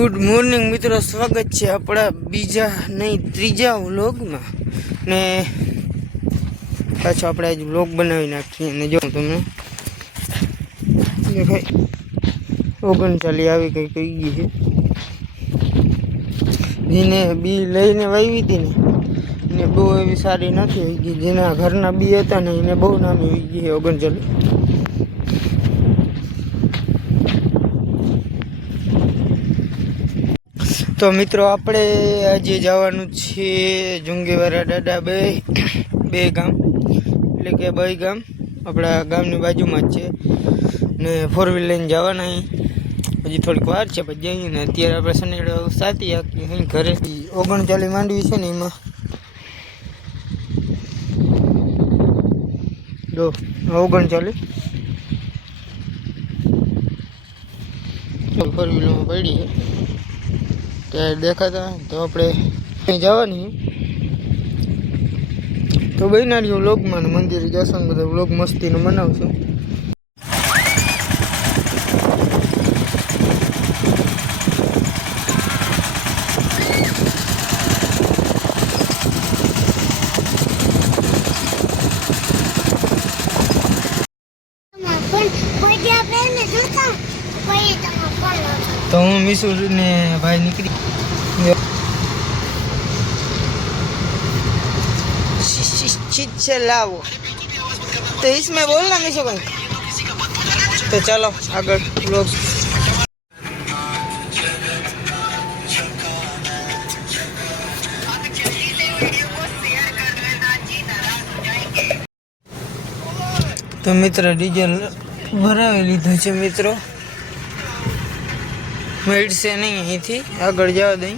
Good morning મિત્રો, સ્વાગત છે આપણા બીજા નહીં ત્રીજા વ્લોગમાં. ને પાછો આપણે આજ વ્લોગ બનાવી નાખીએ. અને જો તમને દેખાય 39 આવી કંઈ કહી ગઈ છે. જેને બી લઈને વાવી હતી ને એને બહુ એવી સારી નથી હોઈ ગઈ. જેના ઘરના બી હતા ને એને બહુ નામી હોઈ ગઈ છે 39. તો મિત્રો આપણે આજે જવાનું છે જુંગીવાળા દાદા બે ગામ, એટલે કે બે ગામ આપણા ગામની બાજુમાં જ છે. ને 4 વ્હીલ લઈને જવાના અહીં. હજી થોડીક વાર છે પછી જઈએ. ને અત્યારે આપણે શનિવારે સાથી આખી અહીં ઘરે 39 માંડવી છે ને એમાં જો 39 4 વ્હીલમાં પડી છે. ત્યારે દેખાતા તો આપણે જવાની તો બહેનારીઓ વ્લોગમાં મંદિરે જશું, બધા વ્લોગ મસ્તીનો બનાવશું. तो हूँ मिसू ने भाई निकली से लाओ तो इसमें बोलना मिसू भाई. तो चलो आगे लोग तो मित्र डीजल भरावी लीधो छे मित्रों. मेड से नहीं यहीं थी आगे जावा दई.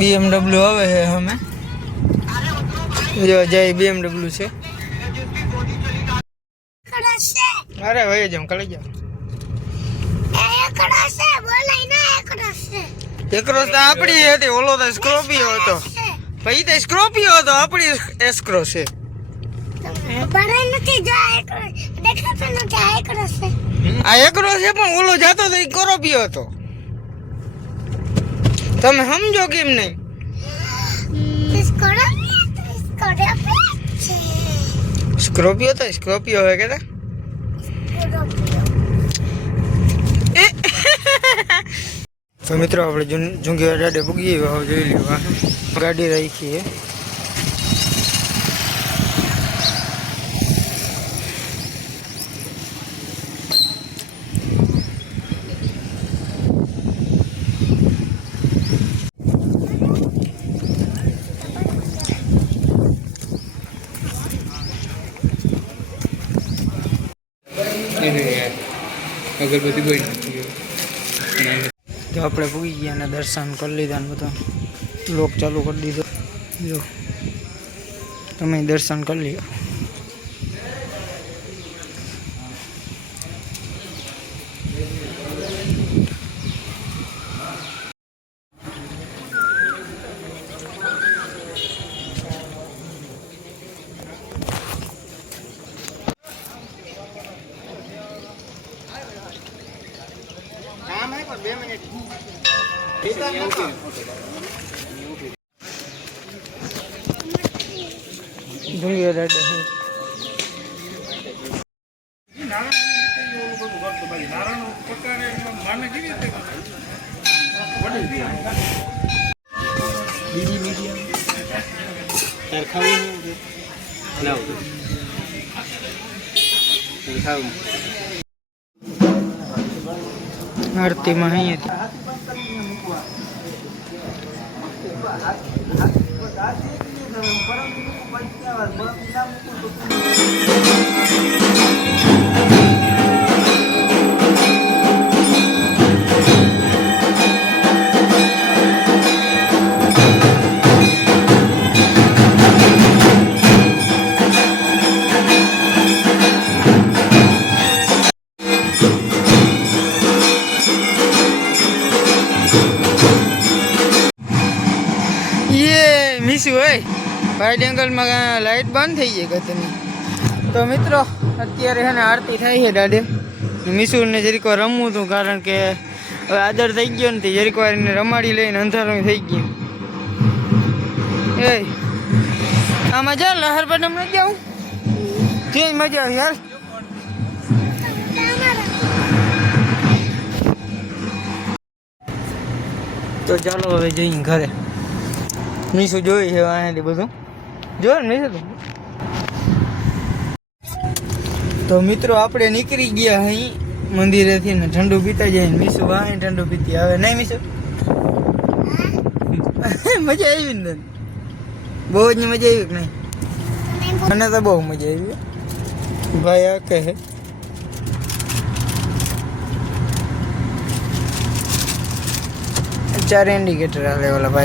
BMW आवे है हमें जो जाए BMW से. अरे भाई जाओ कल जाओ એકરો તો આપણી હતી, ઓલો તો સ્કોર્પિયો હતો. ભાઈ તો સ્કોર્પિયો હતો, આપણી એસ્ક્રો છે. આ એકરો છે પણ ઓલો જાતો તો સ્કોર્પિયો હતો. તમે સમજો કેમ નહીં? સ્કોર્પિયો તો સ્કોર્પિયો હોય કે તો મિત્રો આપણે જુંગીવાળા દાડે પૂગી જોઈ લેવા ગાડી રાખી છે. અગરબત્તી કોઈ તો આપણે પૂગી ગયા અને દર્શન કરી લીધા ને બધા લોક ચાલુ કરી દીધો. જો તમે દર્શન કરી લ્યો. आरती में ही मिस हुए वाइड एंगल में लाइट बंद थी गई. तो मित्रों અત્યારે છે ને આરતી થાય છે દાડે. મીસુને જરીક વાર રમવું હતું, કારણ કે હવે આદર થઈ ગયો નથી. જરીક વાર એને રમાડી લઈને અંધારું થઈ ગયું. એ આમાં જા લહર બનમ નથી જાઉં, ત્યાં મજા આવે યાર. તો ચાલો હવે જઈને ઘરે. મીસુ જોઈ છે અહીંયાથી બધું જો ને મીસુ. તો મિત્રો આપણે નીકળી ગયા અહીં મંદિરેથી ને ઠંડુ પીતા જાય. મીસુ વાહે ઠંડુ પીતી આવે નહીં મીસુ? મજા આવી ને? બહુ જ મજા આવી કે નહીં? મને તો બહુ મજા આવી ભાઈ. આ કહે ચાર ઇન્ડિકેટર હાલે ઓલા ભાઈ.